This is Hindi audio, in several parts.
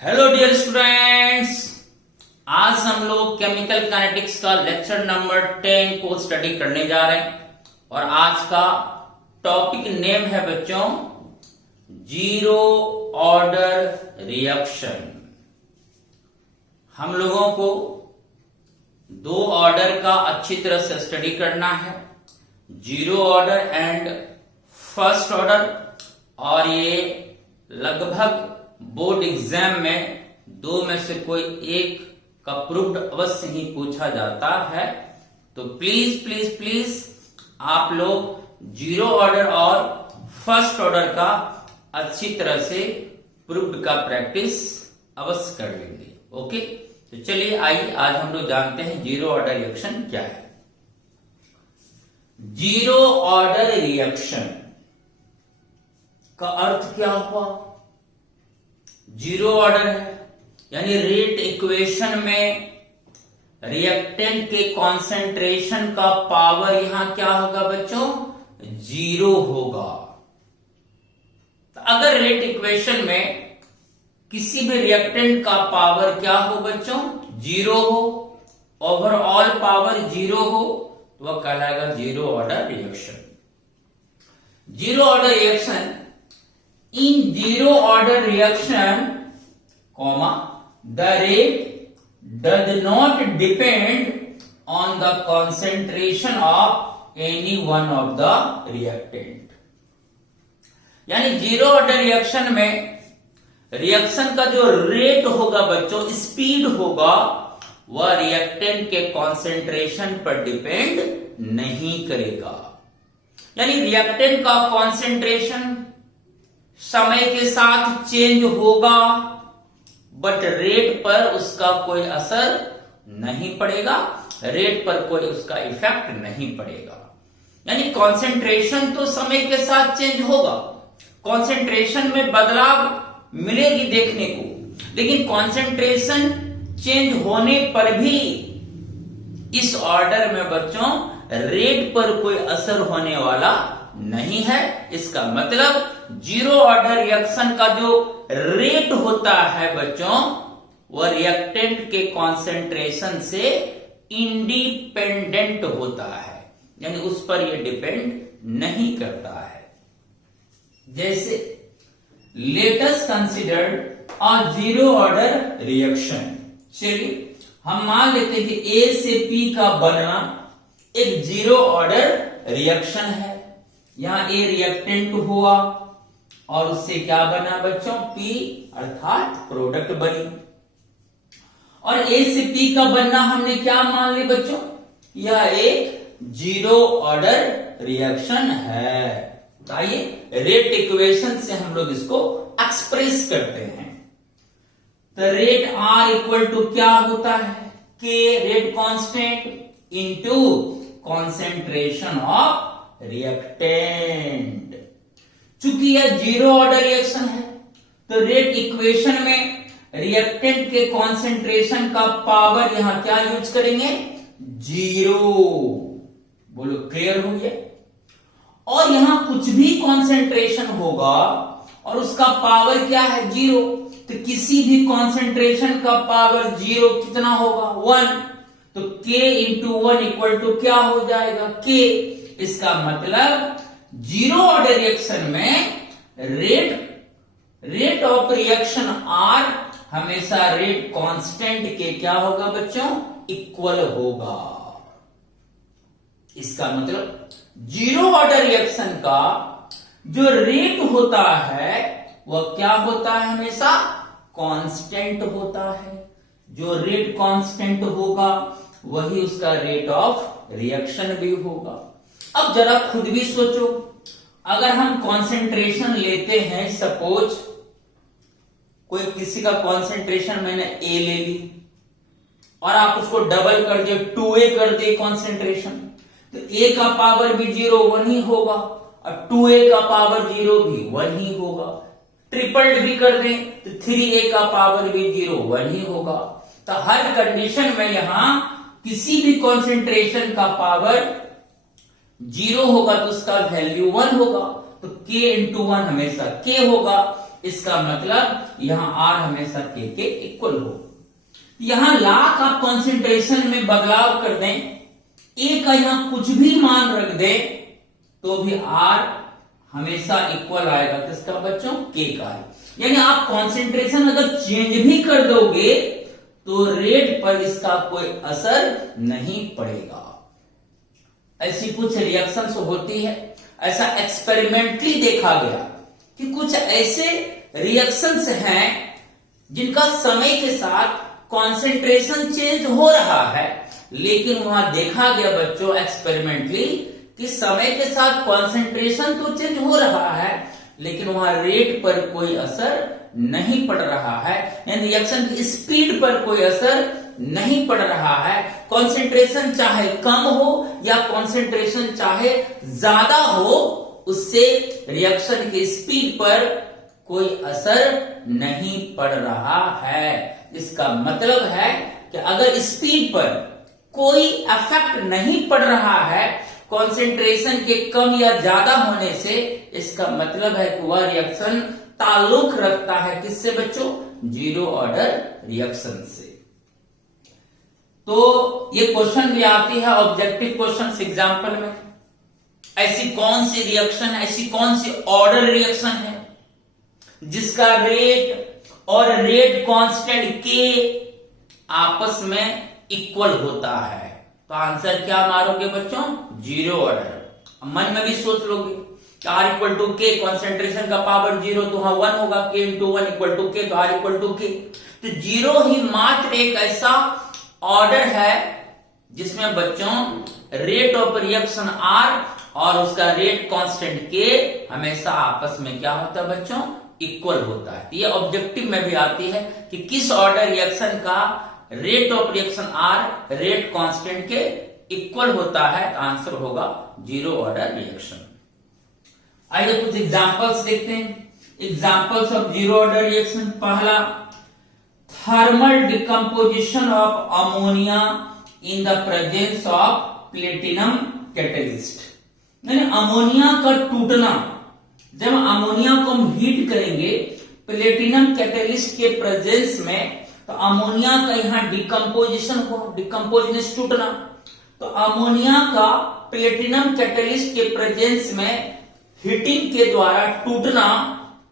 हेलो डियर स्टूडेंट्स, आज हम लोग केमिकल काइनेटिक्स का लेक्चर नंबर 10 को स्टडी करने जा रहे हैं और आज का टॉपिक नेम है बच्चों जीरो ऑर्डर रिएक्शन। हम लोगों को दो ऑर्डर का अच्छी तरह से स्टडी करना है, zero order and first order, और ये लगभग बोर्ड एग्जाम में दो में से कोई एक का प्रूव्ड अवश्य ही पूछा जाता है। तो प्लीज प्लीज प्लीज आप लोग जीरो ऑर्डर और फर्स्ट ऑर्डर का अच्छी तरह से प्रूव्ड का प्रैक्टिस अवश्य कर लेंगे। ओके, तो चलिए आइए आज हम लोग जानते हैं जीरो ऑर्डर रिएक्शन क्या है। जीरो ऑर्डर रिएक्शन का अर्थ क्या हुआ? जीरो ऑर्डर है यानी रेट इक्वेशन में रिएक्टेंट के कॉन्सेंट्रेशन का पावर यहां क्या होगा बच्चों? जीरो होगा। तो अगर रेट इक्वेशन में किसी भी रिएक्टेंट का पावर क्या हो बच्चों? जीरो हो, ओवरऑल पावर जीरो हो, तो वह कहलाएगा zero order reaction. Zero order reaction, in zero order reaction, comma, the rate does not depend on the concentration of any one of the reactant। यानी जीरो ऑर्डर रिएक्शन में रिएक्शन का जो रेट होगा बच्चों, स्पीड होगा, वह रिएक्टेंट के कॉन्सेंट्रेशन पर डिपेंड नहीं करेगा। यानी रिएक्टेंट का कॉन्सेंट्रेशन समय के साथ चेंज होगा बट रेट पर उसका कोई असर नहीं पड़ेगा, रेट पर कोई उसका इफेक्ट नहीं पड़ेगा। यानी कंसंट्रेशन तो समय के साथ चेंज होगा, कंसंट्रेशन में बदलाव मिलेगी देखने को, लेकिन कंसंट्रेशन चेंज होने पर भी इस ऑर्डर में बच्चों रेट पर कोई असर होने वाला नहीं है। इसका मतलब जीरो ऑर्डर रिएक्शन का जो रेट होता है बच्चों, वह रिएक्टेंट के कॉन्सेंट्रेशन से इंडिपेंडेंट होता है, यानी उस पर यह डिपेंड नहीं करता है। जैसे let us consider a zero order reaction. चलिए हम मान लेते हैं कि ए से पी का बनना एक जीरो ऑर्डर रिएक्शन है। यहां ए रिएक्टेंट हुआ और उससे क्या बना बच्चों? पी, अर्थात प्रोडक्ट बनी। और ए से पी का बनना हमने क्या मान लिया बच्चों? यह एक जीरो ऑर्डर रिएक्शन है। तो आइए रेट इक्वेशन से हम लोग इसको एक्सप्रेस करते हैं। तो रेट आर इक्वल टू क्या होता है? के, rate constant, into concentration of reactant. चूंकि यह जीरो ऑर्डर रिएक्शन है तो रेट इक्वेशन में रिएक्टेंट के कॉन्सेंट्रेशन का पावर यहां क्या यूज करेंगे? जीरो। बोलो क्लियर हो गया? और यहां कुछ भी कॉन्सेंट्रेशन होगा और उसका पावर क्या है? जीरो। तो किसी भी कॉन्सेंट्रेशन का पावर जीरो कितना होगा? 1। तो k इंटू 1 इक्वल टू क्या हो जाएगा? k। इसका मतलब जीरो ऑर्डर रिएक्शन में रेट ऑफ रिएक्शन आर हमेशा रेट कांस्टेंट के क्या होगा बच्चों? इक्वल होगा। इसका मतलब जीरो ऑर्डर रिएक्शन का जो रेट होता है वह क्या होता है? हमेशा कांस्टेंट होता है। जो रेट कांस्टेंट होगा वही उसका रेट ऑफ रिएक्शन भी होगा। अब जरा खुद भी सोचो, अगर हम कंसंट्रेशन लेते हैं, सपोज कोई किसी का कंसंट्रेशन मैंने ए ले ली और आप उसको डबल कर दिए, 2a कर दिए कंसंट्रेशन, तो a का पावर भी 0 1 ही होगा और 2a का पावर 0 भी 1 ही होगा। ट्रिपल्ड भी कर दें तो 3a का पावर भी 0 1 ही होगा। तो हर कंडीशन में यहां किसी भी कंसंट्रेशन का पावर जीरो होगा तो उसका वैल्यू 1 होगा। तो k इंटू 1 हमेशा k होगा। इसका मतलब यहां R हमेशा K के इक्वल हो। यहां ला का कॉन्सेंट्रेशन में बदलाव कर दें, ए का यहां कुछ भी मान रख दे तो भी R हमेशा इक्वल आएगा किसका बच्चों, K का है। यानी आप कॉन्सेंट्रेशन अगर चेंज भी कर दोगे तो रेट पर इसका कोई असर नहीं पड़ेगा। ऐसी कुछ रिएक्शंस होती है, ऐसा एक्सपेरिमेंटली देखा गया कि कुछ ऐसे रिएक्शंस हैं जिनका समय के साथ कॉन्सेंट्रेशन चेंज हो रहा है, लेकिन वहां देखा गया बच्चों एक्सपेरिमेंटली कि समय के साथ कॉन्सेंट्रेशन तो चेंज हो रहा है लेकिन वहां रेट पर कोई असर नहीं पड़ रहा है, यानी रिएक्शन की स्पीड पर कोई असर नहीं पड़ रहा है। कॉन्सेंट्रेशन चाहे कम हो या कॉन्सेंट्रेशन चाहे ज्यादा हो, उससे रिएक्शन की स्पीड पर कोई असर नहीं पड़ रहा है। इसका मतलब है कि अगर स्पीड पर कोई इफेक्ट नहीं पड़ रहा है कॉन्सेंट्रेशन के कम या ज्यादा होने से, इसका मतलब है कि वह रिएक्शन ताल्लुक रखता है किससे बच्चों, जीरो ऑर्डर रिएक्शन से। तो ये क्वेश्चन भी आती है ऑब्जेक्टिव क्वेश्चन एग्जाम्पल में। ऐसी कौन सी रिएक्शन, ऐसी कौन सी ऑर्डर रिएक्शन है जिसका रेट और रेट कांस्टेंट के आपस में इक्वल होता है? तो आंसर क्या मारोगे बच्चों, जीरो ऑर्डर। मन में भी सोच लोगे R इक्वल टू के, कॉन्सेंट्रेशन का पावर जीरो तो वहां 1 होगा, K इंटू 1 इक्वल टू के, तो R इक्वल टू के। तो जीरो ही मात्र एक ऐसा ऑर्डर है जिसमें बच्चों रेट ऑफ रिएक्शन R और उसका रेट कांस्टेंट K हमेशा आपस में क्या होता है बच्चों, इक्वल होता है। ये ऑब्जेक्टिव में भी आती है कि किस ऑर्डर रिएक्शन का rate of reaction R rate constant के इक्वल होता है, आंसर होगा जीरो ऑर्डर रिएक्शन। आइए कुछ एग्जांपल्स देखते हैं। Examples of zero order reaction. पहला, thermal decomposition of ammonia in the presence of platinum catalyst. यानी अमोनिया का टूटना, जब अमोनिया को हम हीट करेंगे प्लेटिनम कैटेलिस्ट के प्रेजेंस में, तो अमोनिया का यहां डिकम्पोजिशन हो, डिकम्पोजिशन टूटना। तो अमोनिया का प्लेटिनम कैटेलिस्ट के प्रेजेंस में हीटिंग के द्वारा टूटना,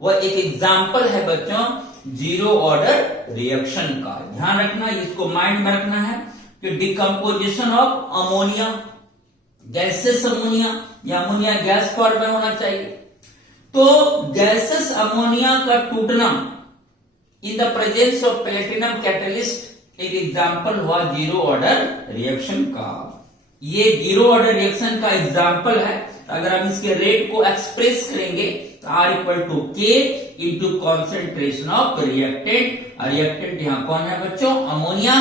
वह एक एग्जाम्पल है बच्चों जीरो ऑर्डर रिएक्शन का। ध्यान रखना, इसको माइंड में रखना है कि decomposition of ammonia, gases ammonia या अमोनिया गैस फॉर्म में होना चाहिए। तो गैसेस अमोनिया का टूटना इन the presence of platinum catalyst एक एग्जाम्पल हुआ जीरो ऑर्डर रिएक्शन का। ये जीरो ऑर्डर रिएक्शन का एग्जाम्पल है। अगर हम इसके रेट को एक्सप्रेस करेंगे तो R equal to K into concentration of reactant. Reactant यहां कौन है बच्चों, अमोनिया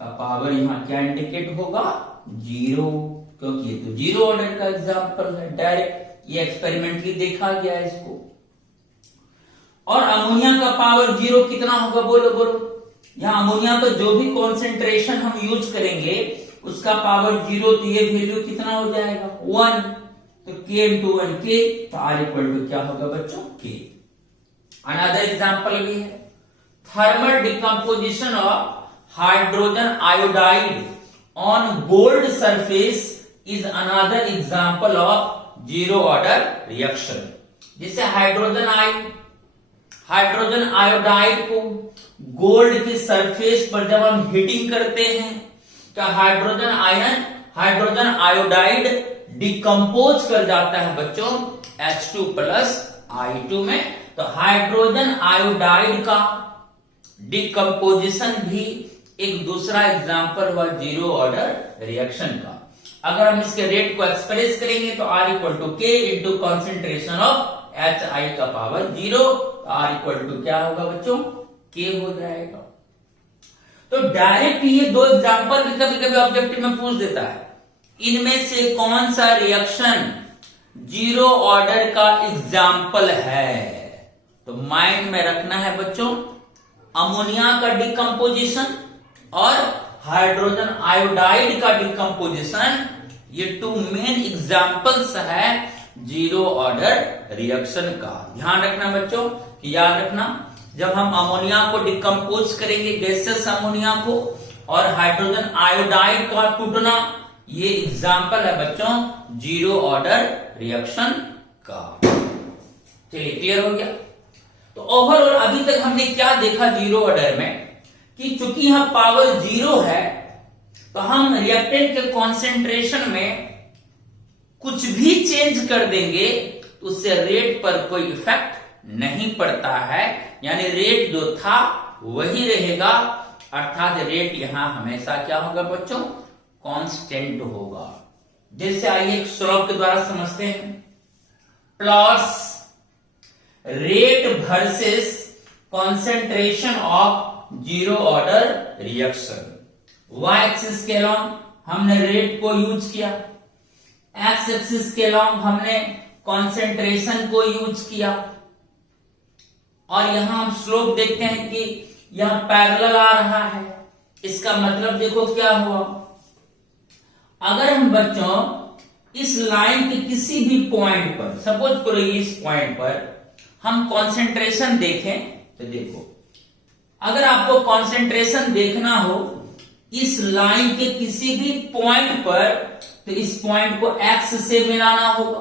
का पावर यहां क्या इंडिकेट होगा, जीरो, क्योंकि ये तो जीरो ऑर्डर का एग्जाम्पल है डायरेक्ट, ये एक्सपेरिमेंटली देखा गया है इसको। और अमोनिया का पावर जीरो कितना होगा, बोलो बोलो। यहां अमोनिया का जो भी कॉन्सेंट्रेशन हम यूज करेंगे उसका पावर जीरो, तो ये वैल्यू कितना हो जाएगा 1, तो K इंटू 1 K, तो R इक्वल टू क्या होगा बच्चों, K। अनदर एग्जाम्पल भी है, thermal decomposition of hydrogen iodide on gold surface is another example of zero order reaction. जैसे हाइड्रोजन आयोडाइड को गोल्ड की सरफेस पर जब हम हीटिंग करते हैं तो हाइड्रोजन आयोडाइड डिकम्पोज कर जाता है बच्चों H2 प्लस I2 में। तो हाइड्रोजन आयोडाइड का डिकम्पोजिशन भी एक दूसरा एग्जाम्पल हुआ जीरो ऑर्डर रिएक्शन का। अगर हम इसके रेट को एक्सप्रेस करेंगे तो R equal to K into concentration of HI का power zero, R equal to क्या होगा बच्चों, K हो जाएगा। तो डायरेक्ट ये दो एग्जाम्पल कभी कभी ऑब्जेक्टिव में पूछ देता है, इनमें से कौन सा रिएक्शन जीरो ऑर्डर का एग्जाम्पल है? तो माइंड में रखना है बच्चों, अमोनिया का डिकम्पोजिशन और हाइड्रोजन आयोडाइड का डिकम्पोजिशन, ये टू मेन एग्जाम्पल्स है जीरो ऑर्डर रिएक्शन का। ध्यान रखना बच्चों याद रखना, जब हम अमोनिया को डिकम्पोज करेंगे, गैसेस अमोनिया को, और हाइड्रोजन आयोडाइड का टूटना, ये एग्जाम्पल है बच्चों जीरो ऑर्डर रिएक्शन का। चलिए क्लियर हो गया। तो ओवरऑल अभी तक हमने क्या देखा जीरो ऑर्डर में, कि चूंकि यहां पावर जीरो है तो हम रिएक्टेंट के कॉन्सेंट्रेशन में कुछ भी चेंज कर देंगे तो उससे रेट पर कोई इफेक्ट नहीं पड़ता है, यानी रेट जो था वही रहेगा, अर्थात रेट यहां हमेशा क्या होगा बच्चों, कांस्टेंट होगा। जैसे आइए एक श्लोक के द्वारा समझते हैं, plus rate versus concentration of zero order reaction. Y axis के अलॉन्ग हमने रेट को यूज किया, एक्स एक्सिस के अलॉन्ग हमने कॉन्सेंट्रेशन को यूज किया, और यहां हम स्लोप देखते हैं कि यहां पैरेलल आ रहा है। इसका मतलब देखो क्या हुआ, अगर हम बच्चों इस लाइन के किसी भी पॉइंट पर, सपोज करो इस पॉइंट पर हम कॉन्सेंट्रेशन देखें, तो देखो अगर आपको कॉन्सेंट्रेशन देखना हो इस लाइन के किसी भी पॉइंट पर, तो इस पॉइंट को एक्स से मिलाना होगा,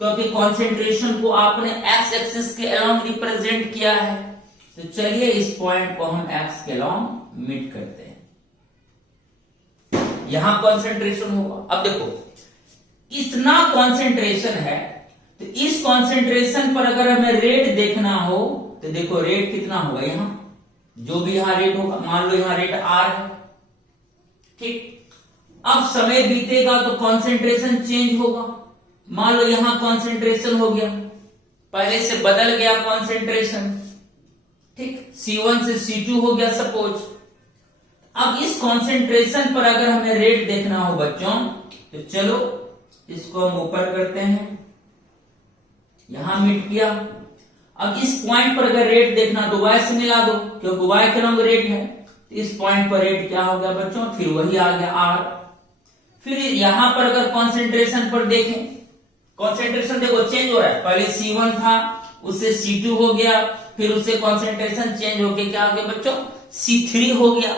क्योंकि कॉन्सेंट्रेशन को आपने एक्स एक्सिस के अलोंग रिप्रेजेंट किया है। तो चलिए इस पॉइंट को हम एक्स के अलोंग मीट करते हैं, यहां कॉन्सेंट्रेशन होगा। अब देखो इतना कॉन्सेंट्रेशन है, तो इस कॉन्सेंट्रेशन पर अगर हमें रेट देखना हो तो देखो रेट कितना होगा, यहां जो भी यहां रेट होगा, मान लो यहां रेट आर है, ठीक। अब समय बीतेगा तो कॉन्सेंट्रेशन चेंज होगा, मान लो यहां कॉन्सेंट्रेशन हो गया, पहले से बदल गया कॉन्सेंट्रेशन, ठीक, C1 से C2 हो गया सपोज। अब इस कॉन्सेंट्रेशन पर अगर हमें रेट देखना हो बच्चों, तो चलो इसको हम ऊपर करते हैं, यहां मीट किया। अब इस पॉइंट पर अगर रेट देखना तो y से मिला दो, क्योंकि y के रंग रेट है, तो इस पॉइंट पर रेट क्या हो गया बच्चों, फिर वही आ गया r। फिर यहां पर अगर कॉन्सेंट्रेशन पर देखें, कॉन्सेंट्रेशन देखो चेंज हो रहा है, पहले C1 था उससे C2 हो गया, फिर उससे कॉन्सेंट्रेशन चेंज होके क्या हो गया बच्चों, C3 हो गया।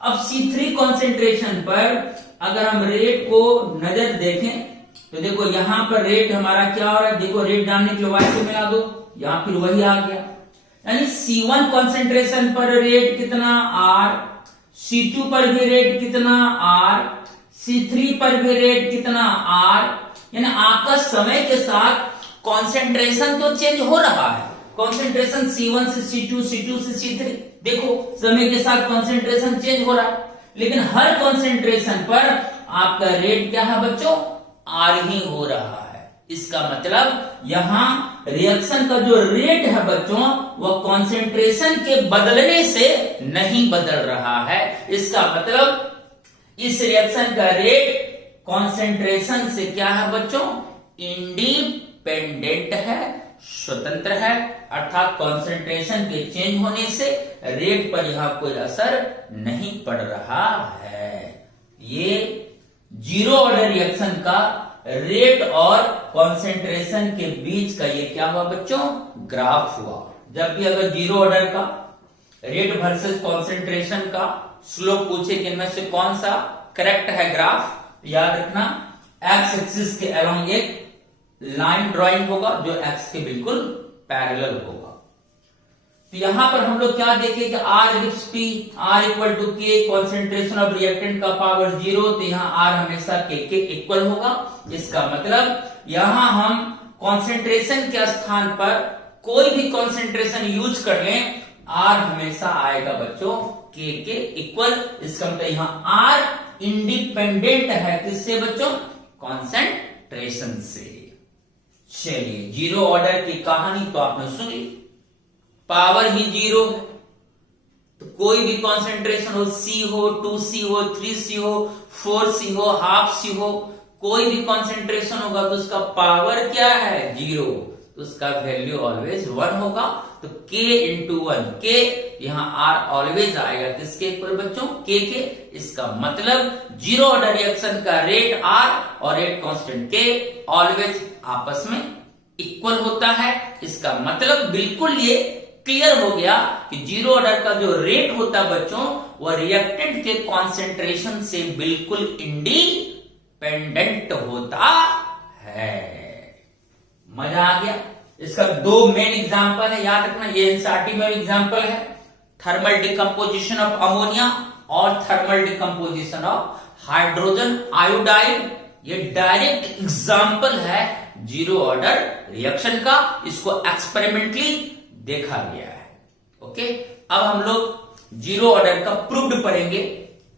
अब C3 कॉन्सेंट्रेशन पर अगर हम रेट को नजर देखें तो देखो यहां पर रेट हमारा क्या हो रहा है, देखो रेट डालने के लिए y से मिला दो, यहां फिर वही आ गया, यानी C1 कॉन्सेंट्रेशन पर रेट कितना r, C2 पर भी रेट कितना r, C3 पर भी रेट कितना r, यानी आपका समय के साथ कंसंट्रेशन तो चेंज हो रहा है, कंसंट्रेशन C1 से C2, C2 से C3, देखो समय के साथ कंसंट्रेशन चेंज हो रहा है, लेकिन हर कंसंट्रेशन पर आपका रेट क्या है बच्चों, R ही हो रहा है। इसका मतलब यहां रिएक्शन का जो रेट है बच्चों वह कंसंट्रेशन के बदलने से नहीं बदल रहा है। इसका मतलब इस रिएक्शन का रेट कंसंट्रेशन से क्या है बच्चों, इंडिपेंडेंट है, स्वतंत्र है, अर्थात कंसंट्रेशन के चेंज होने से रेट पर यहां कोई असर नहीं पड़ रहा है। ये जीरो ऑर्डर रिएक्शन का रेट और कंसंट्रेशन के बीच का ये क्या हुआ बच्चों, ग्राफ हुआ। जब भी अगर जीरो ऑर्डर का रेट वर्सेस कंसंट्रेशन का स्लोप पूछे कि इनमें से कौन सा करेक्ट है ग्राफ, याद रखना एक्स एक्सिस के अलोंग एक लाइन ड्राइंग होगा जो एक्स के बिल्कुल पैरेलल होगा। तो यहां पर हम लोग क्या देखें कि R gives P, R equal to K, concentration of reactant का पावर 0, तो यहाँ R हमेशा K के इक्वल होगा। इसका मतलब यहां हम कॉन्सेंट्रेशन के स्थान पर कोई भी कॉन्सेंट्रेशन यूज कर लें, R हमेशा आएगा बच्चों K के इक्वल। इसका मतलब यहाँ R इंडिपेंडेंट है किससे बच्चों, कॉन्सेंट्रेशन से। चलिए जीरो ऑर्डर की कहानी तो आपने सुन ली, पावर ही जीरो है, तो कोई भी कॉन्सेंट्रेशन हो, C हो, 2C हो, 3C हो, 4C हो, हाफ C हो, कोई भी कॉन्सेंट्रेशन होगा तो उसका पावर क्या है, जीरो, तो उसका वैल्यू ऑलवेज 1 होगा। तो K इंटू 1, K यहां R ऑलवेज आएगा किसके इक्वल बच्चों, K के। इसका मतलब जीरो ऑर्डर रिएक्शन का रेट R और रेट कांस्टेंट K ऑलवेज आपस में इक्वल होता है। इसका मतलब बिल्कुल ये क्लियर हो गया कि जीरो ऑर्डर का जो रेट होता है बच्चों, वह रिएक्टेंट के कॉन्सेंट्रेशन से बिल्कुल इंडिपेंडेंट होता है। मजा आ गया। इसका दो मेन एग्जांपल है, याद रखना, ये एनसीईआरटी में एग्जांपल है, थर्मल डिकम्पोजिशन ऑफ अमोनिया और thermal decomposition of hydrogen iodide. ये डायरेक्ट एग्जांपल है जीरो ऑर्डर रिएक्शन का, इसको एक्सपेरिमेंटली देखा गया है। ओके, अब हम लोग जीरो ऑर्डर का प्रूव्ड पढ़ेंगे।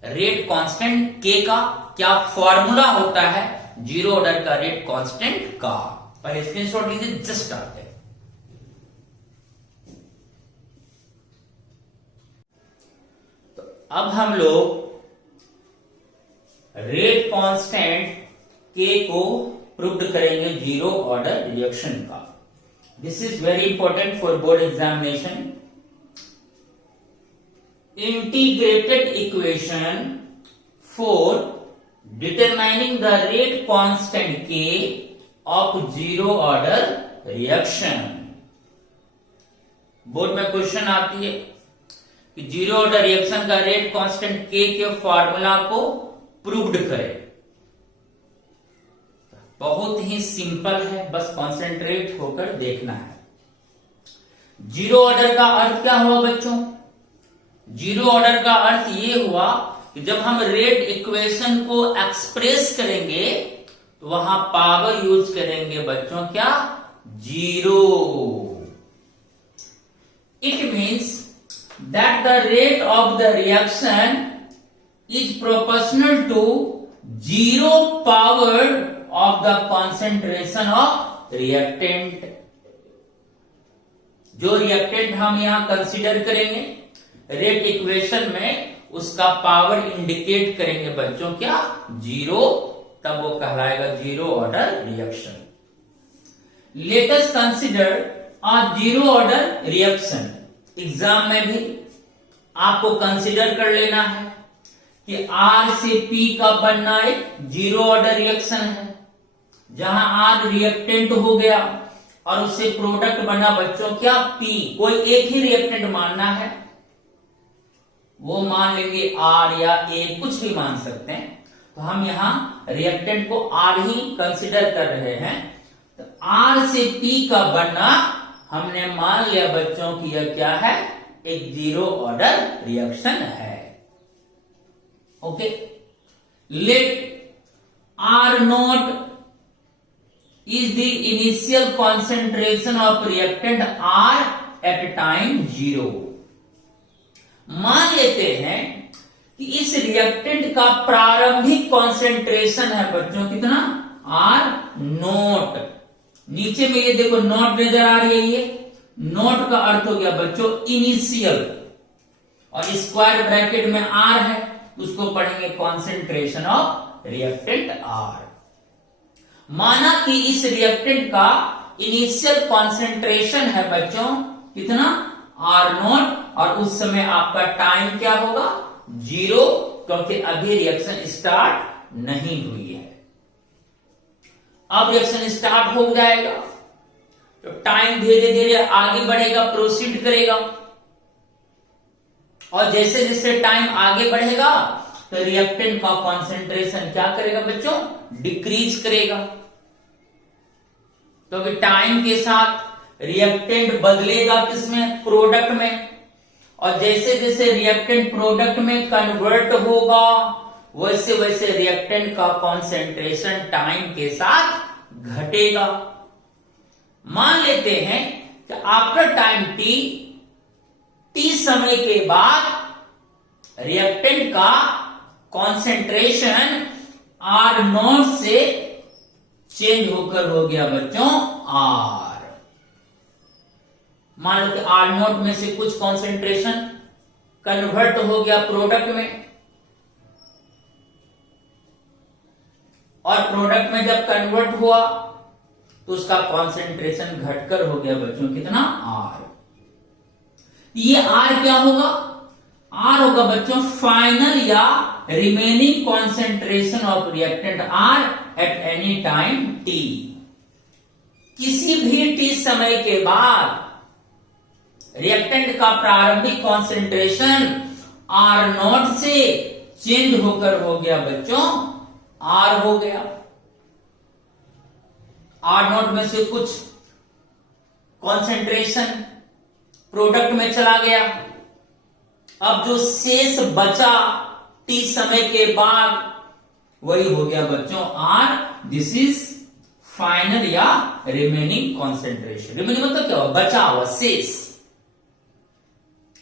रेट कांस्टेंट के का क्या फॉर्मूला होता है जीरो ऑर्डर का रेट कांस्टेंट का, पहले स्क्रीनशॉट लीजिए, जस्ट आते हैं। तो अब हम लोग रेट कांस्टेंट के को प्रूव्ड करेंगे जीरो ऑर्डर रिएक्शन का। This is very important for board examination. Integrated equation for determining the rate constant k of zero order reaction. Board में क्वेश्चन आती है कि जीरो ऑर्डर रिएक्शन का रेट कांस्टेंट के फॉर्मूला को प्रूव्ड करें। बहुत ही सिंपल है, बस कॉन्सेंट्रेट होकर देखना है। जीरो ऑर्डर का अर्थ क्या हुआ बच्चों? जीरो ऑर्डर का अर्थ ये हुआ कि जब हम रेट इक्वेशन को एक्सप्रेस करेंगे तो वहां पावर यूज करेंगे बच्चों, क्या? Zero. It means that the rate of the reaction is proportional to zero power of the concentration of reactant। जो रिएक्टेंट हम यहां कंसीडर करेंगे रेट इक्वेशन में, उसका पावर इंडिकेट करेंगे बच्चों, क्या? जीरो। तब वो कहलाएगा zero order reaction. Let us consider a zero order reaction. Exam में भी आपको कंसीडर कर लेना है कि R से P का बनना एक जीरो ऑर्डर रिएक्शन है, जहां R रिएक्टेंट हो गया और उससे प्रोडक्ट बना बच्चों, क्या? P। कोई एक ही रिएक्टेंट मानना है, वो मान लेंगे R या A, कुछ भी मान सकते हैं। तो हम यहां रिएक्टेंट को R ही कंसिडर कर रहे हैं। तो R से P का बनना हमने मान लिया बच्चों कि यह क्या है? एक जीरो ऑर्डर रिएक्शन है। Okay, let R naught is the initial concentration of reactant R at time 0। मान लेते हैं कि इस रिएक्टेंट का प्रारंभिक कॉन्सेंट्रेशन है बच्चों, कितना? R not. नीचे में ये देखो नॉट नजर आ रही है, ये नॉट का अर्थ हो गया बच्चों इनिशियल, और स्क्वायर ब्रैकेट में R है, उसको पढ़ेंगे कॉन्सेंट्रेशन ऑफ रिएक्टेंट R। माना कि इस रिएक्टेंट का इनिशियल कॉन्सेंट्रेशन है बच्चों, कितना? R नॉट, और उस समय आपका टाइम क्या होगा? जीरो, क्योंकि अभी रिएक्शन स्टार्ट नहीं हुई है। अब रिएक्शन स्टार्ट हो जाएगा तो टाइम धीरे धीरे आगे बढ़ेगा, प्रोसीड करेगा, और जैसे जैसे टाइम आगे बढ़ेगा तो रिएक्टेंट का कॉन्सेंट्रेशन क्या करेगा बच्चों? डिक्रीज करेगा, क्योंकि टाइम के साथ रिएक्टेंट बदलेगा किसमें? प्रोडक्ट में, और जैसे जैसे रिएक्टेंट प्रोडक्ट में कन्वर्ट होगा वैसे वैसे रिएक्टेंट का कॉन्सेंट्रेशन टाइम के साथ घटेगा। मान लेते हैं कि आफ्टर टाइम टी समय के बाद रिएक्टेंट का कॉन्सेंट्रेशन R नॉट से चेंज होकर हो गया बच्चों R। मान लो कि R नॉट में से कुछ कॉन्सेंट्रेशन कन्वर्ट हो गया प्रोडक्ट में, और प्रोडक्ट में जब कन्वर्ट हुआ तो उसका कॉन्सेंट्रेशन घटकर हो गया बच्चों, कितना? R। ये R क्या होगा? R होगा बच्चों फाइनल या remaining concentration of reactant R at any time T। किसी भी t समय के बाद रिएक्टेंट का प्रारंभिक कॉन्सेंट्रेशन R0 से चेंज होकर हो गया बच्चों R हो गया। R0 में से कुछ कॉन्सेंट्रेशन प्रोडक्ट में चला गया। अब जो शेष बचा t समय के बाद वही हो गया बच्चों R। दिस इज फाइनल या रिमेनिंग कॉन्सेंट्रेशन। रिमेनिंग मतलब क्या हुआ? बचा हुआ शेष।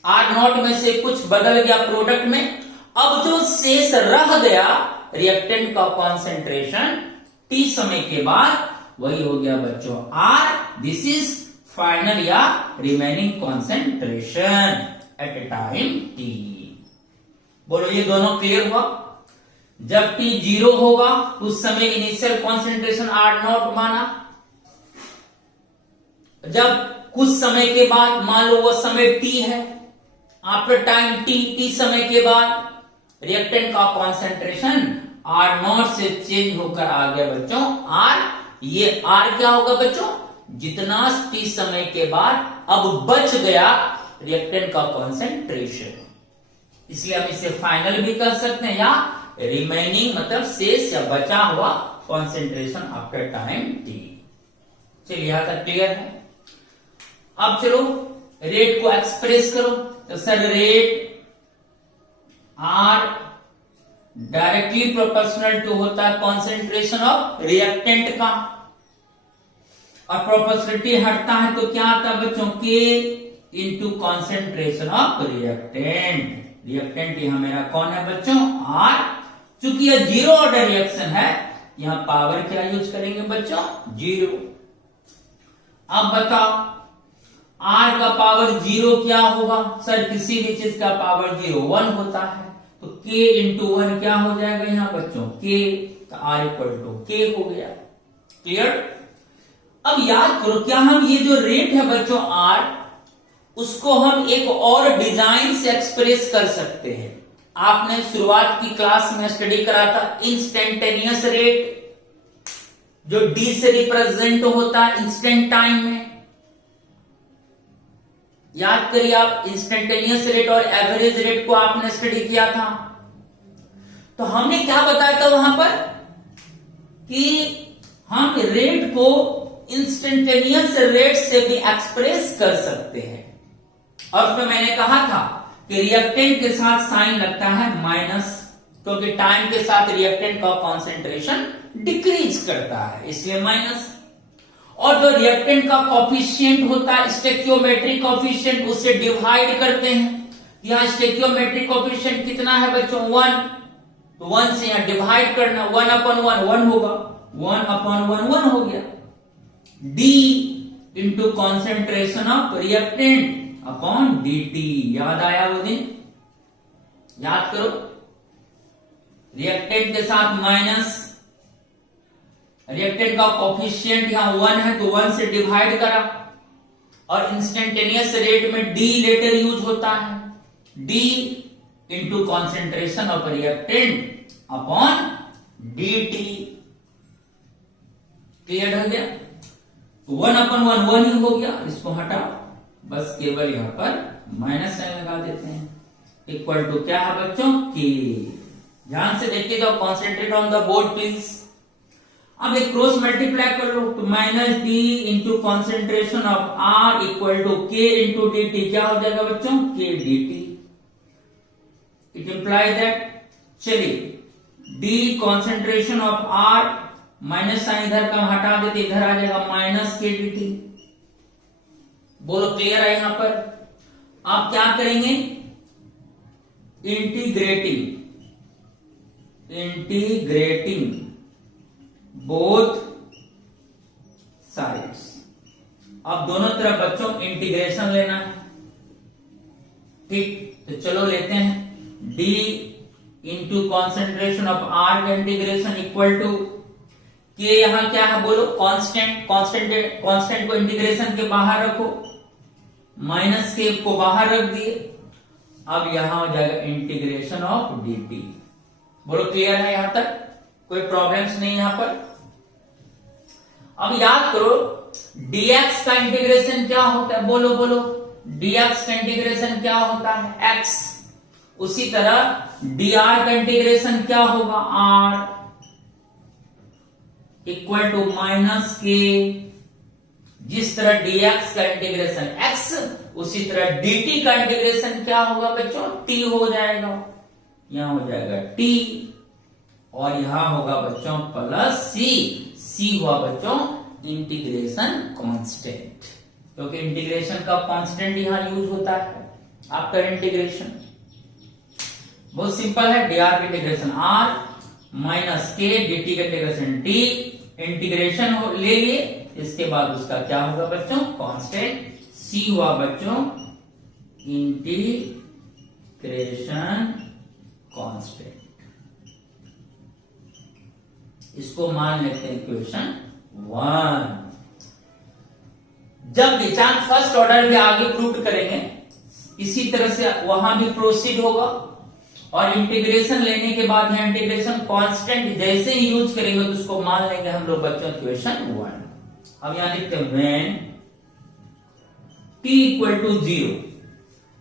R0 में से कुछ बदल गया प्रोडक्ट में। अब जो शेष रह गया रिएक्टेंट का कॉन्सेंट्रेशन t समय के बाद वही हो गया बच्चों R। दिस इज फाइनल या रिमेनिंग कॉन्सेंट्रेशन एट ए टाइम t। बोलो ये दोनों क्लियर हुआ? जब t 0 होगा उस समय इनिशियल कॉन्सेंट्रेशन R0 माना। जब कुछ समय के बाद मान लो वो समय t है, आफ्टर टाइम t समय के बाद रिएक्टेंट का कॉन्सेंट्रेशन R0 से चेंज होकर आ गया बच्चों R। ये R क्या होगा बच्चों? जितना t समय के बाद अब बच गया रिएक्टेंट का कॉन्सेंट्रेशन। इसलिए हम इसे फाइनल भी कर सकते हैं या रिमेनिंग मतलब शेष या बचा हुआ कॉन्सेंट्रेशन आफ्टर टाइम t। चलिए यहां तक क्लियर है। अब चलो रेट को एक्सप्रेस करो। तो sir rate R directly proportional to होता है कॉन्सेंट्रेशन ऑफ रिएक्टेंट का, और प्रोपोर्शनलिटी हटता है तो क्या आता है बच्चों? K into concentration of reactant. Reactant यहां मेरा कौन है बच्चों? R। चूंकि यह जीरो ऑर्डर रिएक्शन है यहां पावर क्या यूज करेंगे बच्चों? 0। अब बताओ R का पावर 0 क्या होगा? सर किसी भी चीज का पावर 0 1 होता है, तो K इंटू 1 क्या हो जाएगा यहां बच्चों? K। तो R इक्वल टू K हो गया। क्लियर? अब याद करो क्या हम ये जो रेट है बच्चों R, उसको हम एक और डिजाइन से एक्सप्रेस कर सकते हैं। आपने शुरुआत की क्लास में स्टडी करा था इंस्टेंटेनियस रेट, जो D से रिप्रेजेंट होता है इंस्टेंट टाइम में। याद करिए आप, इंस्टेंटेनियस रेट और एवरेज रेट को आपने स्टडी किया था। तो हमने क्या बताया था वहां पर कि हम रेट को इंस्टेंटेनियस रेट से भी एक्सप्रेस कर सकते हैं। और उसमें मैंने कहा था कि रिएक्टेंट के साथ साइन लगता है माइनस, क्योंकि टाइम के साथ रिएक्टेंट का कॉन्सेंट्रेशन डिक्रीज करता है, इसलिए माइनस। और जो रिएक्टेंट का कॉफिशिएंट होता है स्टोइकियोमेट्रिक कॉफिशिएंट, उससे डिवाइड करते हैं। यहां स्टोइकियोमेट्रिक कॉफिशिएंट कितना है बच्चों? 1। तो 1 से यहां डिवाइड करना, 1/1 1 होगा, 1/1 1 हो गया। D into concentration of reactant upon dt। याद आया वो दिन? याद करो, रिएक्टेंट के साथ माइनस, रिएक्टेंट का कोफिशिएंट यहां 1 है तो 1 से डिवाइड करा, और इंस्टेंटेनियस रेट में D लेटर यूज होता है। D into concentration of reactant upon dt। Clear हो गया? 1/1 1 ही हो गया, इसको हटाओ, बस केवल यहां पर माइनस साइन लगा देते हैं। इक्वल टू क्या है बच्चों? K। ध्यान से देखिए तो concentrate on the board please. अब एक क्रॉस मल्टीप्लाई कर लो तो minus D into concentration of R equal to K into dt। क्या हो जाएगा बच्चों? K dt। It imply that, चलिए D concentration of R, minus sign इधर का हटा देते, इधर आ जाएगा माइनस K dt। बोलो क्लियर है यहां पर? आप क्या करेंगे? Integrating both sides. अब दोनों तरफ बच्चों इंटीग्रेशन लेना है, ठीक? तो चलो लेते हैं। D into concentration of R का इंटीग्रेशन इक्वल टू K। यहां क्या है बोलो? कांस्टेंट। कांस्टेंट को इंटीग्रेशन के बाहर रखो, माइनस के को बाहर रख दिए। अब यहां हो जाएगा इंटीग्रेशन ऑफ dt। बोलो क्लियर है यहां तक? कोई प्रॉब्लम्स नहीं यहां पर? अब याद करो dx का इंटीग्रेशन क्या होता है, बोलो बोलो, dx का इंटीग्रेशन क्या होता है, x। उसी तरह dr का इंटीग्रेशन क्या होगा, r इक्वल टू माइनस के। जिस तरह dx का इंटीग्रेशन x, उसी तरह dt का इंटीग्रेशन क्या होगा बच्चों, t हो जाएगा। यहां हो जाएगा t और यहां होगा बच्चों प्लस c हुआ बच्चों इंटीग्रेशन कांस्टेंट, क्योंकि इंटीग्रेशन का कांस्टेंट यहां यूज होता है आफ्टर इंटीग्रेशन। बहुत सिंपल है, dr का इंटीग्रेशन r माइनस के, dt का इंटीग्रेशन t, इंटीग्रेशन ले लिए, इसके बाद उसका क्या होगा बच्चों, कांस्टेंट c हुआ बच्चों इंटीग्रेशन कांस्टेंट। इसको मान लेते हैं इक्वेशन 1। जब विचार फर्स्ट ऑर्डर के आगे प्रूव करेंगे, इसी तरह से वहां भी प्रोसीड होगा, और इंटीग्रेशन लेने के बाद यहां इंटीग्रेशन कांस्टेंट जैसे ही यूज करेंगे तो उसको मान लेंगे हम लोग बच्चों इक्वेशन 1। अब यहां लिखते हैं व्हेन t इक्वल टू 0।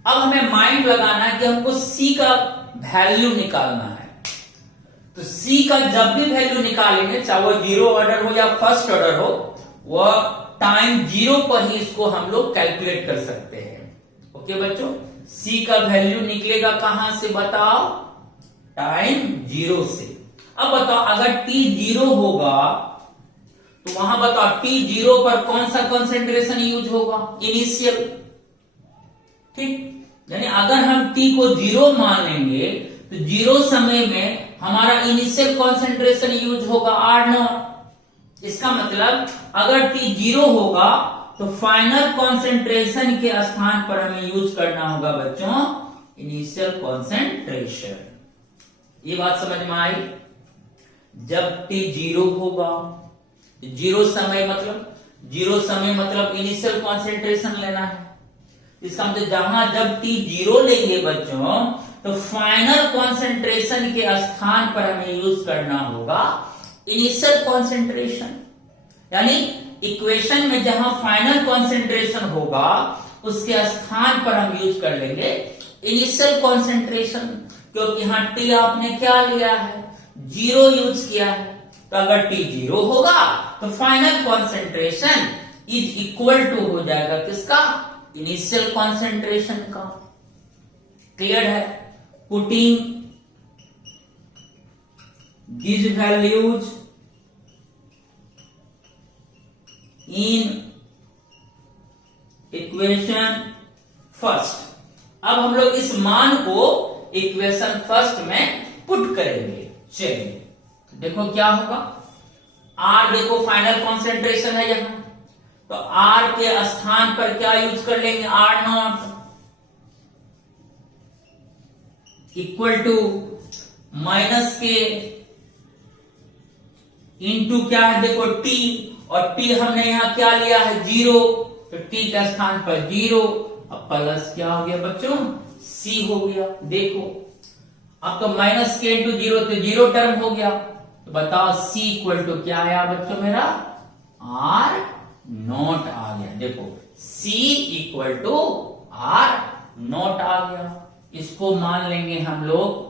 अब हमें माइंड लगाना है कि हमको c का वैल्यू निकालना है। तो c का जब भी वैल्यू निकालेंगे, चाहे वो 0 ऑर्डर हो या फर्स्ट ऑर्डर हो, वह टाइम 0 पर ही इसको हम लोग कैलकुलेट कर सकते हैं। ओके बच्चों, c का वैल्यू निकलेगा कहां से बताओ, टाइम 0 से। अब बताओ अगर t 0 होगा तो वहां बताओ t 0 पर कौन सा कंसेंट्रेशन यूज होगा, इनिशियल। ठीक, यानी अगर हम t को 0 मान लेंगे तो 0 समय में हमारा इनिशियल कंसेंट्रेशन यूज होगा R0। इसका मतलब अगर t 0 होगा तो फाइनल कंसेंट्रेशन के स्थान पर हमें यूज करना होगा बच्चों इनिशियल कंसेंट्रेशन। ये बात समझ में आई। जब t 0 होगा, 0 समय मतलब इनिशियल कंसेंट्रेशन लेना है। इसका मतलब जहां जब t 0 लेंगे बच्चों तो फाइनल कंसेंट्रेशन के स्थान पर हमें यूज करना होगा इनिशियल कंसेंट्रेशन। यानी इक्वेशन में जहां फाइनल कंसेंट्रेशन होगा उसके स्थान पर हम यूज कर लेंगे इनिशियल कंसेंट्रेशन, क्योंकि यहां t आपने क्या लिया है, 0 यूज किया है। तो अगर t 0 होगा तो final concentration is equal to हो जाएगा किसका, इनिशियल कंसेंट्रेशन का। क्लियर है। Putting these values in equation first. अब हम लोग इस मान को इक्वेशन फर्स्ट में पुट करेंगे। चलिए देखो क्या होगा, R देखो फाइनल कॉन्सेंट्रेशन है यहां, तो R के स्थान पर क्या यूज कर लेंगे, R0 इक्वल टू माइनस के इंटू क्या है देखो T, और T हमने यहां क्या लिया है 0, तो T के स्थान पर 0। अब प्लस क्या हो गया बच्चों, C हो गया। देखो अब तो माइनस के इंटू 0 तो 0 टर्म हो गया। तो बताओ C इक्वल टू क्या आया बच्चों मेरा, R0 आ गया। देखो C इक्वल टू R0 आ गया। इसको मान लेंगे हम लोग,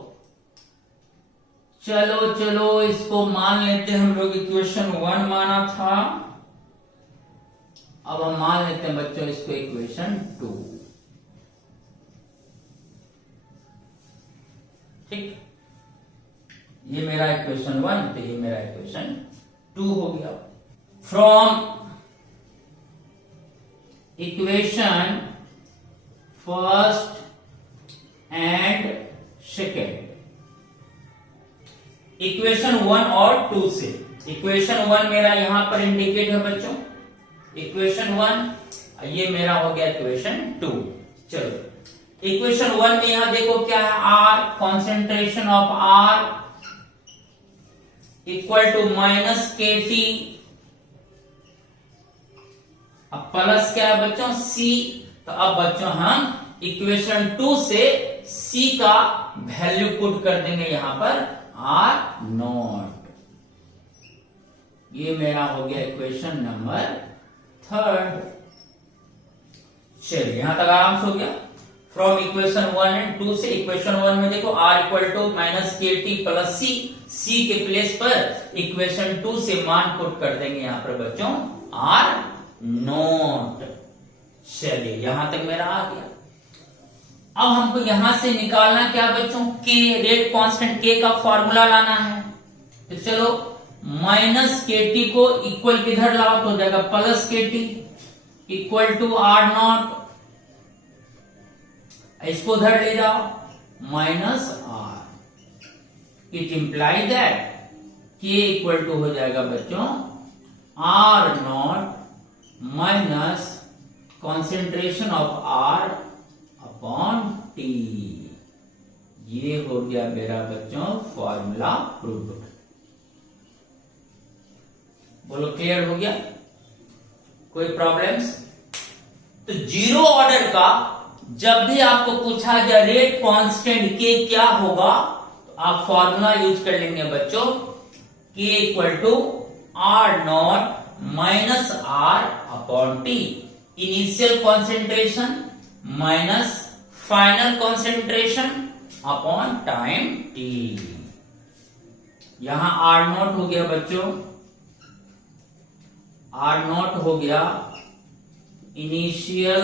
चलो इसको मान लेते हैं हम लोग। इक्वेशन 1 माना था, अब हम मान लेते हैं बच्चों इसको इक्वेशन 2। ठीक, ये मेरा इक्वेशन 1 तो ये मेरा इक्वेशन 2 हो गया। From equation first and second, equation 1 और 2 से, इक्वेशन 1 मेरा यहां पर इंडिकेट है बच्चों, इक्वेशन 1, ये मेरा हो गया इक्वेशन 2। चलो इक्वेशन 1 में यहां देखो क्या है, R concentration of R equal to minus K T, अब प्लस क्या है बच्चों C। तो अब बच्चों हम इक्वेशन 2 से C का वैल्यू पुट कर देंगे यहां पर R0। ये मेरा हो गया इक्वेशन नंबर थर्ड। चलिए यहां तक आराम से हो गया। फ्रॉम इक्वेशन 1 एंड 2 से इक्वेशन 1 में देखो r equal to minus K T plus सी के प्लेस पर इक्वेशन 2 से मान पुट कर देंगे यहां पर बच्चों r नॉट। चलिए यहां तक मेरा आ गया। अब हमको यहां से निकालना क्या बच्चों, के रेट कांस्टेंट के का फॉर्मूला लाना है। तो चलो माइनस के टी को इक्वल किधर लाओ तो हो जाएगा plus K T equal to R naught, इसको उधर ले जाओ minus R. It imply that K equal to हो जाएगा बच्चों R naught minus concentration of R upon T. ये हो गया मेरा बच्चों फॉर्मूला प्रूव्ड। बोलो क्लियर हो गया, कोई प्रॉब्लम्स? तो जीरो ऑर्डर का जब भी आपको पूछा जाए रेट कांस्टेंट के क्या होगा तो आप फॉर्मूला यूज कर लेंगे बच्चों K equal to R naught minus R upon T. Initial concentration minus final concentration upon time T. यहां आर नॉट हो गया बच्चों, आर नॉट हो गया initial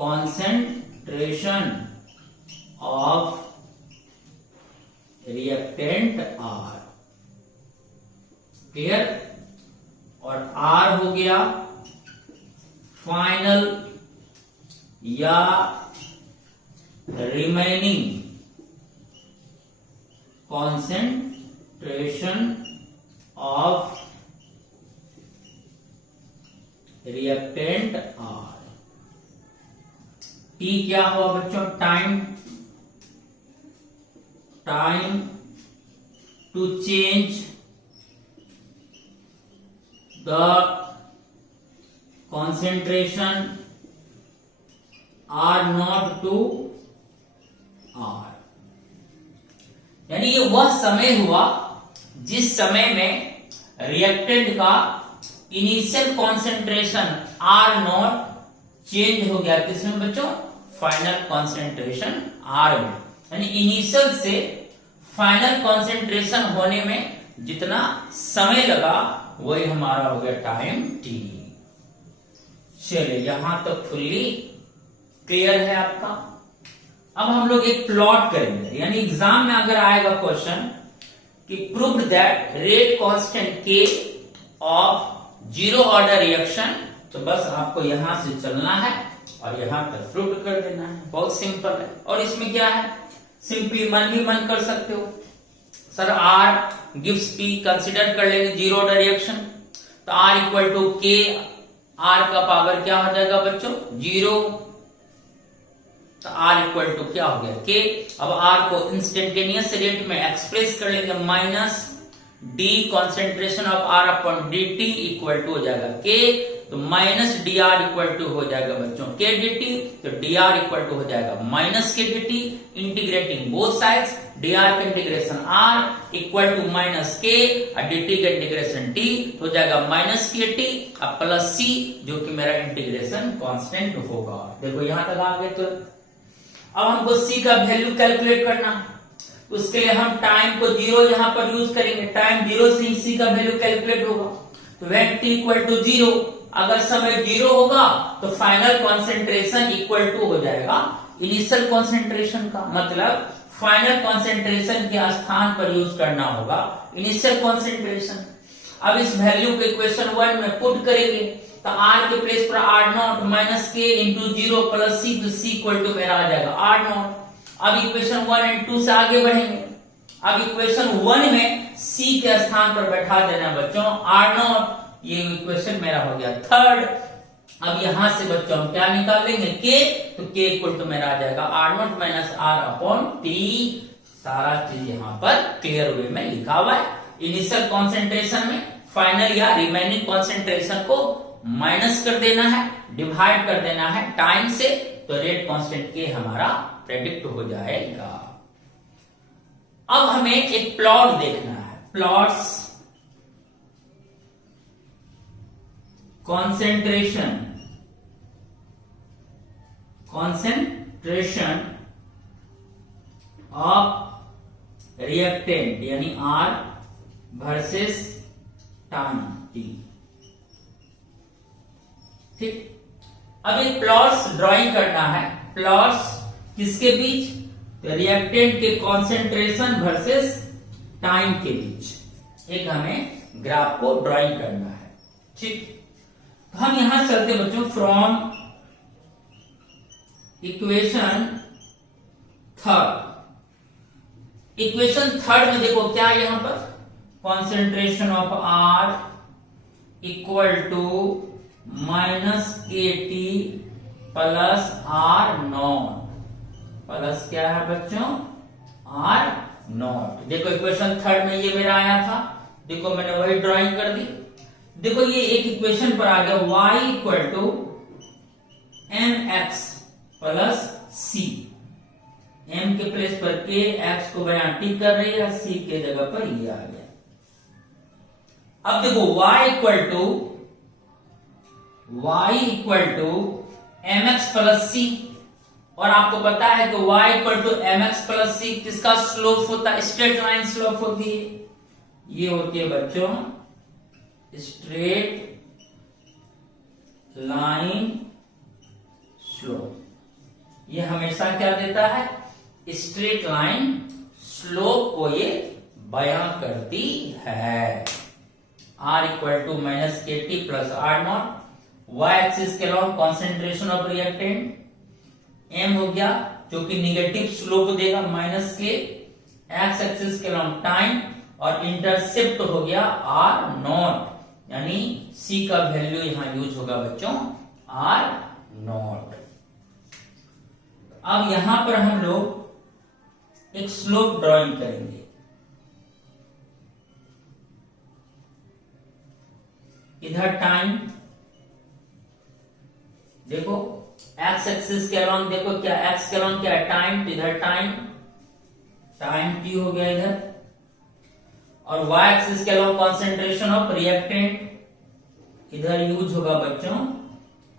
concentration of reactant R, clear? और R हो गया फाइनल या remaining concentration of reactant R। T क्या हुआ बच्चों, time to change the concentration R naught to R. यानी ये वह समय हुआ जिस समय में रिएक्टेंट का initial concentration R naught change हो गया किसमें बच्चों, फाइनल कॉन्सेंट्रेशन आर में। यानी इनिशियल से फाइनल कॉन्सेंट्रेशन होने में जितना समय लगा वही हमारा हो गया टाइम टी। चलिए यहां तक फुल्ली क्लियर है आपका। अब हम लोग एक प्लॉट करेंगे, यानी एग्जाम में अगर आएगा क्वेश्चन कि proved that rate constant k of zero order reaction, तो बस आपको यहां से चलना है और यहां तक प्रूव कर देना है। बहुत सिंपल है। और इसमें क्या है, सिंपली मन भी मन कर सकते हो। Sir R gives P consider कर लेंगे जीरो ऑर्डर रिएक्शन, तो R equal to K, R का पावर क्या हो जाएगा बच्चों जीरो, तो आर इक्वल टू क्या हो गया के। अब आर को इंस्टेंटेनियस रेट में एक्सप्रेस कर लेंगे minus d concentration of R upon d t equal to हो जाएगा के, तो minus d R equal to हो जाएगा बच्चों के डी टी, तो डी आर इक्वल टू हो जाएगा minus k d t, integrating both sides, d R का integration R equal to minus k और डी टी का इंटीग्रेशन टी हो जाएगा माइनस के टी और प्लस सी जो कि मेरा इंटीग्रेशन कांस्टेंट होगा। देखो यहां तक आ गए। तो अब हमको सी का वैल्यू कैलकुलेट करना है, उसके लिए हम टाइम को जीरो यहां पर यूज करेंगे। टाइम जीरो से सी का वैल्यू कैलकुलेट होगा, तो when T equal to zero, अगर समय जीरो होगा तो फाइनल कॉन्सेंट्रेशन इक्वल टू हो जाएगा इनिशियल कॉन्सेंट्रेशन का। मतलब फाइनल कॉन्सेंट्रेशन के स्थान पर यूज करना होगा इनिशियल कॉन्सेंट्रेशन। अब इस वैल्यू को इक्वेशन 1 में पुट करेंगे, तो आर के प्लेस पर आर नॉट माइनस के इंटू जीरो प्लस सी, तो सी इक्वल टू मेरा आ जाएगा आर नॉट। अब इक्वेशन 1 एंड 2 से आगे बढ़ेंगे। अब इक्वेशन 1 में सी के स्थान पर बैठा देना बच्चों आर नॉट, ये इक्वेशन मेरा हो गया थर्ड। अब यहां से बच्चों हम क्या निकाल लेंगे के, तो के इक्वल टू मेरा आ जाएगा R naught minus R upon T. सारा चीज यहां पर क्लियर वे में लिखा हुआ है। इनिशियल कॉन्सेंट्रेशन में फाइनल या रिमेनिंग कॉन्सेंट्रेशन को माइनस कर देना है, डिवाइड कर देना है टाइम से, तो रेट कांस्टेंट के हमारा प्रेडिक्ट हो जाएगा। अब हमें एक प्लॉट देखना है, प्लॉट्स कॉन्सेंट्रेशन ऑफ रिएक्टेंट यानी R वर्सेस टाइम T। ठीक, अब एक प्लॉट्स ड्राइंग करना है। प्लॉट्स किसके बीच? तो रिएक्टेंट के कॉन्सेंट्रेशन वर्सेस टाइम के बीच एक हमें ग्राफ को ड्राइंग करना है। ठीक, तो हम यहां चलते बच्चों फ्रॉम इक्वेशन थर्ड में देखो क्या है यहां पर, concentration of R equal to -KT plus R0 plus क्या है बच्चों R0। देखो इक्वेशन थर्ड में ये मेरा आया था, देखो मैंने वही ड्राइंग कर दी। देखो ये एक इक्वेशन पर आ गया y equal to mx plus c। m के प्लेस पर k, x को यहां टिक कर रही है, c के जगह पर ये आ गया। अब देखो y equal to mx plus c, और आपको पता है कि y equal to mx plus c किसका स्लोप होता है? स्ट्रेट लाइन स्लोप होती है। ये होती है बच्चों स्ट्रेट लाइन स्लोप। ये हमेशा क्या देता है? स्ट्रेट लाइन स्लोप को ये बयां करती है। R equal to -KT plus R0, y axis के along concentration of reactant, m हो गया जो कि निगेटिव स्लोप देगा -K, x एक्सिस के अलॉन्ग टाइम, और इंटरसेप्ट हो गया R0 यानी c का वैल्यू यहां यूज होगा बच्चों R0। अब यहां पर हम लोग एक स्लोप ड्राइंग करेंगे। इधर टाइम देखो, x एक्सिस के अलॉन्ग देखो क्या x के अलॉन्ग क्या है? टाइम। तो इधर टाइम t हो गया इधर, और y एक्सिस के अलॉन्ग कॉन्सेंट्रेशन ऑफ रिएक्टेंट, इधर यूज होगा बच्चों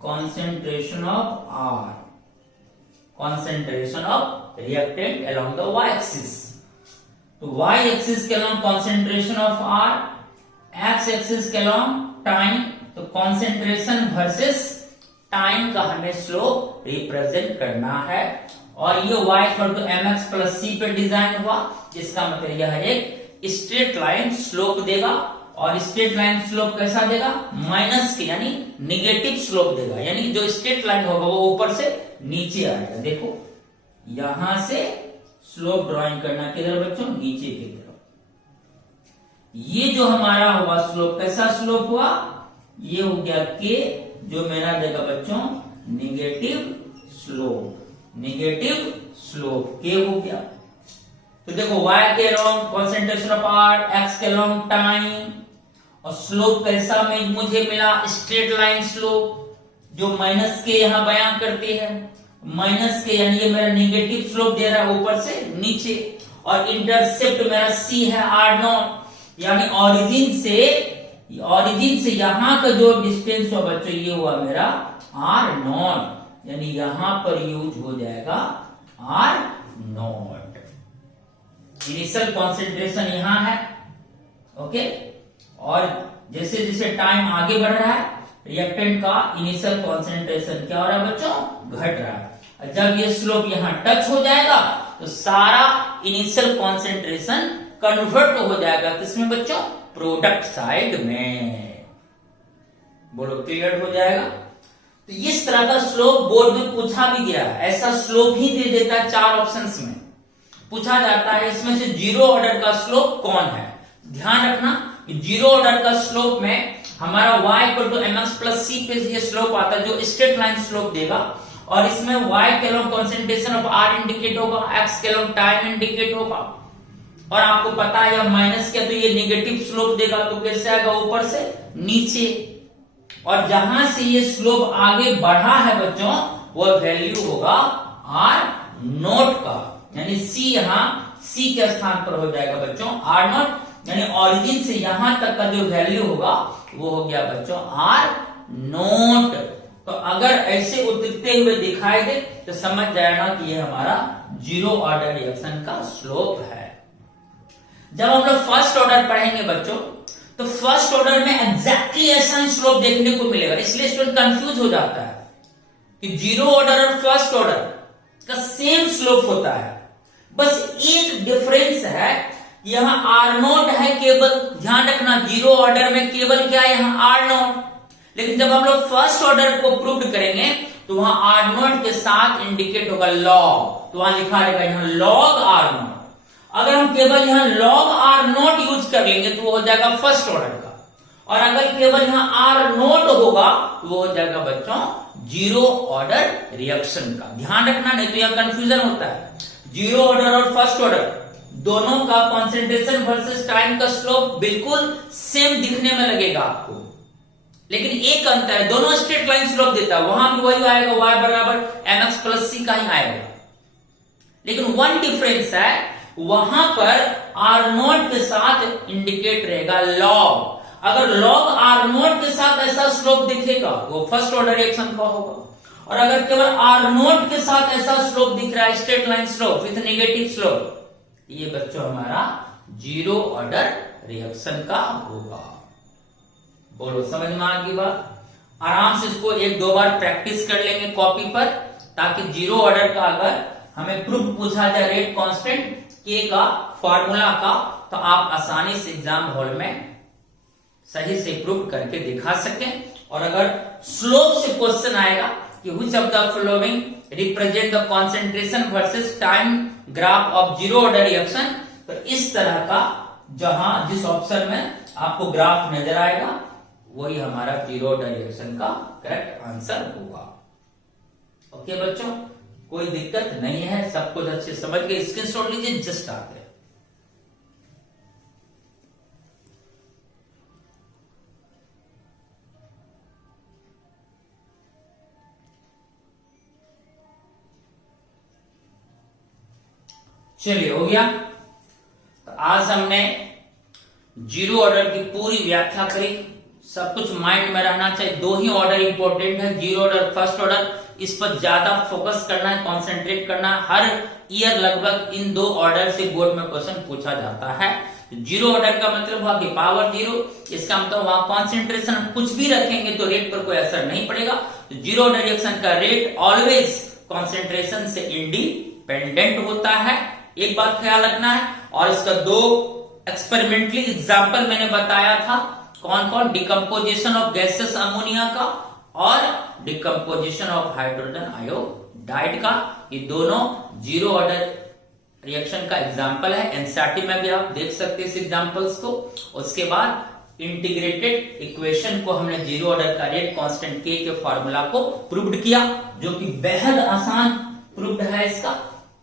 concentration of R, concentration of reactant along the y axis. तो y एक्सिस के along concentration of R, x axis के अलॉन्ग टाइम, तो कॉन्सेंट्रेशन वर्सेस टाइम का हमें स्लोप रिप्रेजेंट करना है। और ये y equal to mx plus c पे डिजाइन हुआ, जिसका मतलब यह एक स्ट्रेट लाइन स्लोप देगा। और स्ट्रेट लाइन स्लोप कैसा देगा? माइनस के यानी निगेटिव स्लोप देगा, यानी जो स्ट्रेट लाइन होगा वो ऊपर से नीचे आएगा। देखो यहां से स्लोप ड्राइंग करना किधर बच्चों? नीचे की तरफ। ये जो हमारा हुआ स्लोप कैसा स्लोप हुआ? ये हो गया k, जो मेरा देगा बच्चों निगेटिव स्लोप k हो गया। तो देखो y के along concentration of R, x के अलॉन्ग टाइम, और स्लोप कैसा में मुझे मिला? स्ट्रेट लाइन स्लोप, जो -K यहां बयान करती है। -K यानी ये मेरा निगेटिव स्लोप दे रहा है ऊपर से नीचे, और इंटरसेप्ट मेरा c है R0, यानी ओरिजिन से यहां का जो डिस्टेंस हुआ बच्चों ये हुआ मेरा R0, यानी यहां पर यूज हो जाएगा R0। इनिशियल कॉन्सेंट्रेशन यहां है, ओके। और जैसे जैसे टाइम आगे बढ़ रहा है रिएक्टेंट का इनिशियल कॉन्सेंट्रेशन क्या हो रहा है बच्चों? घट रहा है। जब ये स्लोप यहां टच हो जाएगा तो सारा इनिशियल कॉन्सेंट्रेशन कन्वर्ट हो जाएगा किसमें बच्चों? प्रोडक्ट साइड में। बोलो क्लियर हो जाएगा? तो इस तरह का स्लोप बोर्ड में पूछा भी गया है, ऐसा स्लोप ही दे देता है 4 ऑप्शंस में पूछा जाता है। इसमें से जीरो ऑर्डर का स्लोप कौन है? ध्यान रखना कि जीरो ऑर्डर का स्लोप में हमारा y equal to mx plus c पे ये स्लोप आता है जो स्ट्रेट लाइन स्लोप देगा, और इसमें y के along concentration of R indicate होगा, x के अलॉन्ग टाइम इंडिकेट होगा, और आपको पता है यह माइनस किया तो ये निगेटिव स्लोप देगा, तो कैसे आएगा? ऊपर से नीचे। और जहां से ये स्लोप आगे बढ़ा है बच्चों वह वैल्यू होगा R0 का, यानी c यहां c के स्थान पर हो जाएगा बच्चों R0, यानी ओरिजिन से यहां तक का जो वैल्यू होगा वो हो गया बच्चों R0। नोट। तो अगर ऐसे उतरते हुए दिखाई दे तो समझ जाएगा कि ये हमारा जीरो ऑर्डर रिएक्शन का स्लोप है। जब हम लोग फर्स्ट ऑर्डर पढ़ेंगे बच्चों, तो फर्स्ट ऑर्डर में एग्जैक्टली ऐसा ही स्लोप देखने को मिलेगा, इसलिए स्टूडेंट कंफ्यूज हो जाता है कि जीरो ऑर्डर और फर्स्ट ऑर्डर का सेम स्लोप होता है। बस एक डिफरेंस है, यहां आर नोट है केवल, ध्यान रखना जीरो ऑर्डर में केवल क्या है, यहां आर नोट। लेकिन जब हम लोग फर्स्ट ऑर्डर को प्रूव करेंगे तो वहां आर नोट के साथ इंडिकेट होगा लॉग, तो वहां लिखा रहेगा यहाँ लॉग आर नोट। अगर हम केवल यहाँ लॉग आर नोट यूज कर लेंगे तो वो हो जाएगा फर्स्ट ऑर्डर का, और अगर केवल यहाँ आर नोट होगा तो वो हो जाएगा बच्चों जीरो ऑर्डर रिएक्शन का। ध्यान रखना, नहीं तो यहाँ कंफ्यूजन होता है। जीरो ऑर्डर और फर्स्ट ऑर्डर दोनों का कॉन्सेंट्रेशन वर्सेस टाइम का स्लोप बिल्कुल सेम दिखने में लगेगा आपको, लेकिन एक अंतर है, दोनों स्ट्रेट लाइन स्लोप देता है, वहां भी वही आएगा, y बराबर mx प्लस सी का ही आएगा। लेकिन वन डिफरेंस है, वहां पर आर नोट के साथ इंडिकेट रहेगा लॉग। अगर लॉग आर नोट के साथ ऐसा स्लोप दिखेगा वो फर्स्ट ऑर्डर रिएक्शन का होगा, और अगर केवल आर नोट के साथ ऐसा स्लोप दिख रहा है straight line slope with negative slope, ये बच्चों हमारा जीरो ऑर्डर रिएक्शन का होगा। बोलो समझ में आ गई बात? आराम से इसको एक दो बार प्रैक्टिस कर लेंगे कॉपी पर, ताकि जीरो ऑर्डर का अगर हमें प्रूफ पूछा जाए रेट कांस्टेंट के का फॉर्मूला का, तो आप आसानी से एग्जाम हॉल में सही से प्रूफ करके दिखा सकें। और अगर स्लोप से क्वेश्चन आएगा कि which of the following represent the concentration versus time graph of zero order reaction, तो इस तरह का जहां जिस ऑप्शन में आपको ग्राफ नजर आएगा वही हमारा जीरो ऑर्डर रिएक्शन का करेक्ट आंसर होगा। ओके बच्चों, कोई दिक्कत नहीं है, सब कुछ अच्छे समझ गए, स्क्रीनशॉट लीजिए, जस्ट आते हैं। चलिए हो गया। तो आज हमने जीरो ऑर्डर की पूरी व्याख्या करी, सब कुछ माइंड में रहना चाहिए। दो ही ऑर्डर इंपॉर्टेंट है, जीरो ऑर्डर फर्स्ट ऑर्डर, इस पर ज्यादा फोकस करना है, कंसंट्रेट करना है। हर ईयर लगभग इन दो ऑर्डर से बोर्ड में क्वेश्चन पूछा जाता है। जीरो ऑर्डर का मतलब हुआ कि पावर जीरो, इसका मतलब वहां कॉन्सेंट्रेशन कुछ भी रखेंगे तो रेट पर कोई असर नहीं पड़ेगा। तो जीरो ऑर्डर रिएक्शन का रेट ऑलवेज कॉन्सेंट्रेशन से इंडिपेंडेंट होता है, एक बात ख्याल रखना है। और इसका दो एक्सपेरिमेंटली एग्जाम्पल मैंने बताया था, कौन कौन, डिकम्पोजिशन ऑफ गैसेस अमोनिया का और डिकम्पोजिशन ऑफ हाइड्रोजन आयोडाइड का। ये दोनों जीरो ऑर्डर रिएक्शन का एग्जाम्पल है, एनसीईआरटी में भी आप देख सकते हैं इस एग्जाम्पल्स को। उसके बाद इंटीग्रेटेड इक्वेशन को हमने जीरो ऑर्डर का रेट कांस्टेंट के फॉर्मूला को प्रूव्ड किया, जो कि बेहद आसान प्रूव्ड है इसका,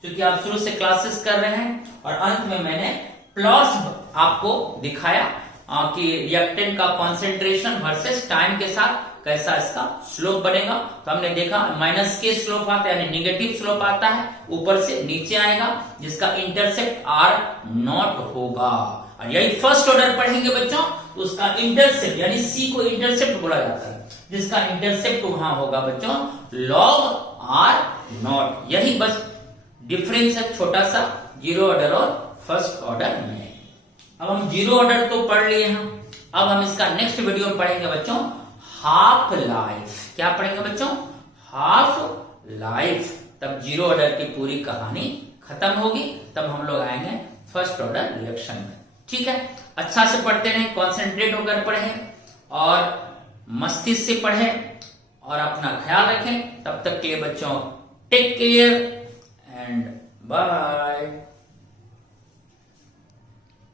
क्योंकि आप शुरू से क्लासेस कर रहे हैं। और अंत में मैंने प्लॉट्स आपको दिखाया कि रिएक्टेंट का कॉन्सेंट्रेशन वर्सेस टाइम के साथ कैसा इसका स्लोप बनेगा। तो हमने देखा माइनस के स्लोप आता है, यानी निगेटिव स्लोप आता है, ऊपर से नीचे आएगा, जिसका इंटरसेप्ट आर नॉट होगा। और यही फर्स्ट ऑर्डर पढ़ेंगे बच्चों, तो उसका इंटरसेप्ट यानी सी को इंटरसेप्ट बोला जाता है, जिसका इंटरसेप्ट वहां होगा बच्चों लॉग आर नॉट। यही बस डिफरेंस है छोटा सा जीरो ऑर्डर और फर्स्ट ऑर्डर में। अब हम जीरो ऑर्डर तो पढ़ लिए हैं, अब हम इसका नेक्स्ट वीडियो में पढ़ेंगे बच्चों हाफ लाइफ। क्या पढ़ेंगे बच्चों? Half life. तब जीरो ऑर्डर की पूरी कहानी खत्म होगी, तब हम लोग आएंगे फर्स्ट ऑर्डर रिएक्शन में। ठीक है, अच्छा से पढ़ते रहें, कॉन्सेंट्रेट होकर पढ़ें और मस्तिष्क से पढ़ें और अपना ख्याल रखें। तब तक के लिए बच्चों टेक केयर एंड बाय।